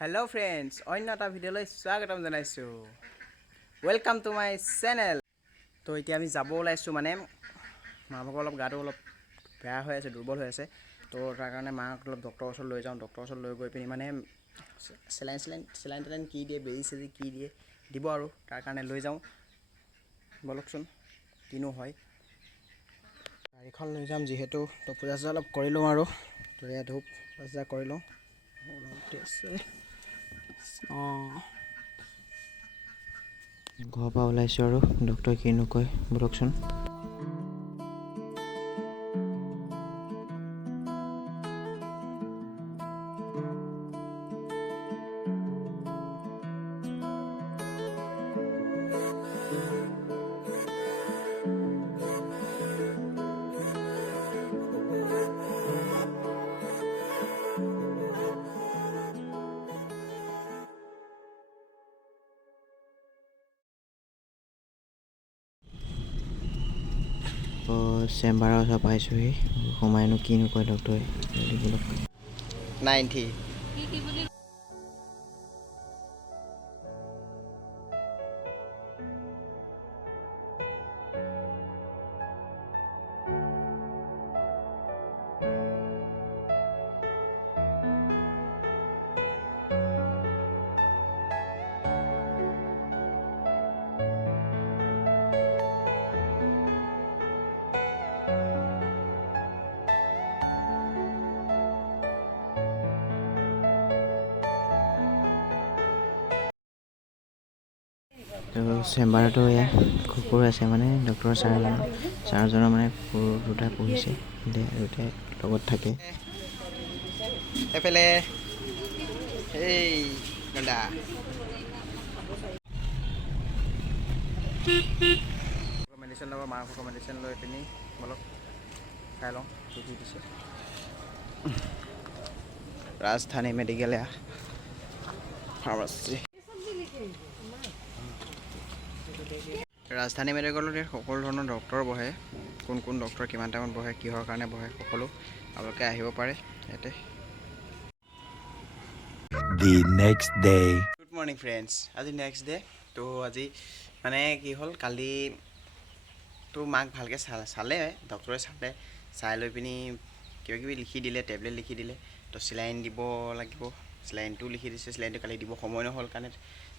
Hello friends, অন্য এটা ভিডিঅ'লৈ স্বাগতম জনাইছোঁ। Welcome to my channel. তো এতিয়া আমি যাব ওলাইছোঁ মানে মাকৰ অলপ গাটো অলপ বেয়া হৈ আছে, দুৰ্বল হৈ আছে। তো তাৰ কাৰণে মাক অলপ ডক্টৰৰ ওচৰত লৈ যাওঁ। ডক্টৰৰ ওচৰত লৈ গৈ পিনি মানে চেলাইন কি দিয়ে, বেজি চেজি কি দিয়ে দিব আৰু তাৰ কাৰণে লৈ যাওঁ। বলকচোন কিনো হয়। গাড়ীখন লৈ যাম যিহেতু, তো পূজা চূজা অলপ কৰি লওঁ আৰু তো এয়া ধূপ পূজা কৰি লওঁ। ঘৰৰ পৰা ওলাইছোঁ আৰু ডক্টৰে কিনো কয় বলকচোন। চেম্বাৰৰ ওচৰ পাইছোঁহি, সোমাইনো কিনো কয় ডক্টৰে 90। তো চেম্বাৰতো এয়া কুকুৰ আছে, মানে ডক্টৰৰ ছাৰজনৰ মানে কুকুৰ দুটা পুহিছে, দুটাই লগত থাকে। এইফালে এই গণ্ডা মেডিচিন ল'ব, মাৰ মেডিচিন লৈ পিনি অলপ চাই লওঁ কি কি দিছে। ৰাজধানী মেডিকেল ফাৰ্মাচী। ৰাজধানী মেডিকেলত সকলো ধৰণৰ ডক্টৰ বহে। কোন ডক্টৰ কিমান টাইমত বহে, কিহৰ কাৰণে বহে, সকলো আপোনালোকে আহিব পাৰে ইয়াতে। গুড মৰ্ণিং ফ্ৰেণ্ডছ, আজি নেক্সট ডে'। তো আজি মানে কি হ'ল, কালি তো মাক ভালকৈ চালে ডক্টৰে, চাই লৈ পিনি কিবাকিবি লিখি দিলে, টেবলেট লিখি দিলে। তো চিলাইন দিব লাগিব, চিলাইনটোও লিখি দিছে। চিলাইনটো কালি দিব সময় নহ'ল কাৰণে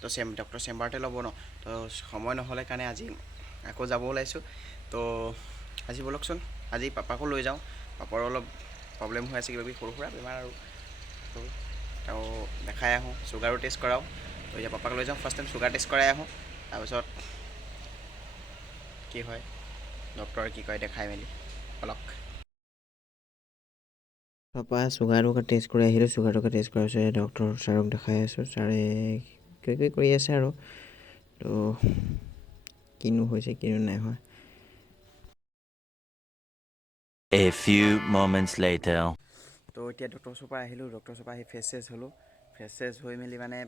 তো ডক্টৰ চেম্বাৰতে ল'ব ন, তো সময় নহ'লে কাৰণে আজি আকৌ যাব ওলাইছোঁ। তো আজি বলকচোন, আজি পাপাকো লৈ যাওঁ। পাপাৰো অলপ প্ৰব্লেম হৈ আছে, কিবাকিবি সৰু সুৰা বেমাৰ আৰু তো তেওঁ দেখাই আহোঁ, চুগাৰো টেষ্ট কৰাওঁ। তো এতিয়া পাপাক লৈ যাওঁ, ফাৰ্ষ্ট টাইম চুগাৰ টেষ্ট কৰাই আহোঁ, তাৰপিছত কি হয় ডক্টৰে কি কয় দেখাই মেলি অলপ। পাপা চুগাৰটোকে টেষ্ট কৰি আহিলোঁ, চুগাৰটোকে টেষ্ট কৰাৰ পিছত ডক্টৰ ছাৰক দেখাই আছোঁ। ছাৰে কিবাকিবি কৰি আছে আৰু তো কিনো হৈছে কিনো নাই হোৱা। A few moments later. তো এতিয়া ডক্টৰৰ ওচৰৰ পৰা আহিলোঁ, ডক্টৰৰ ওচৰৰ পৰা আহি ফ্ৰেছ হ'লোঁ। ফ্ৰেছ হৈ মেলি মানে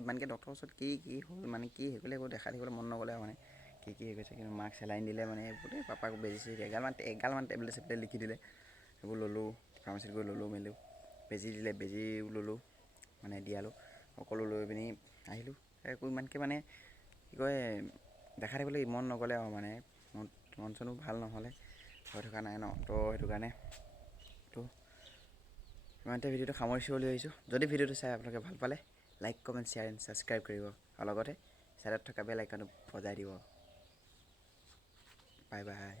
ইমানকৈ ডক্টৰৰ ওচৰত কি হ'ল মানে কি সেইফালে একো দেখা দিবলৈ মন নগ'লে আৰু মানে কি হৈ গৈছে। কিন্তু মাক চেলাইন দিলে, মানে গোটেই পাপাক বেজি চেজি এগালমান টেবলেট চেবলেট লিখি দিলে। সেইবোৰ ল'লোঁ, ফাৰ্মাচীত গৈ ল'লোঁ মেলিও, বেজি দিলে, বেজিও ল'লোঁ, মানে দিয়ালোঁ, সকলো লৈ পিনি আহিলোঁ। একো ইমানকৈ মানে কি কয় দেখা দিবলৈ মন নগ'লে আৰু মানে মন চনো ভাল নহ'লে হৈ থকা নাই ন, তো সেইটো কাৰণে তো ইমানতে ভিডিঅ'টো সামৰিছোঁ বুলি ভাবিছোঁ। যদি ভিডিঅ'টো চাই আপোনালোকে ভাল পালে, like comment share and subscribe কৰিব, আৰু লগতে ছাইডত থকা বেল আইকনটো বজাই দিব। Bye bye.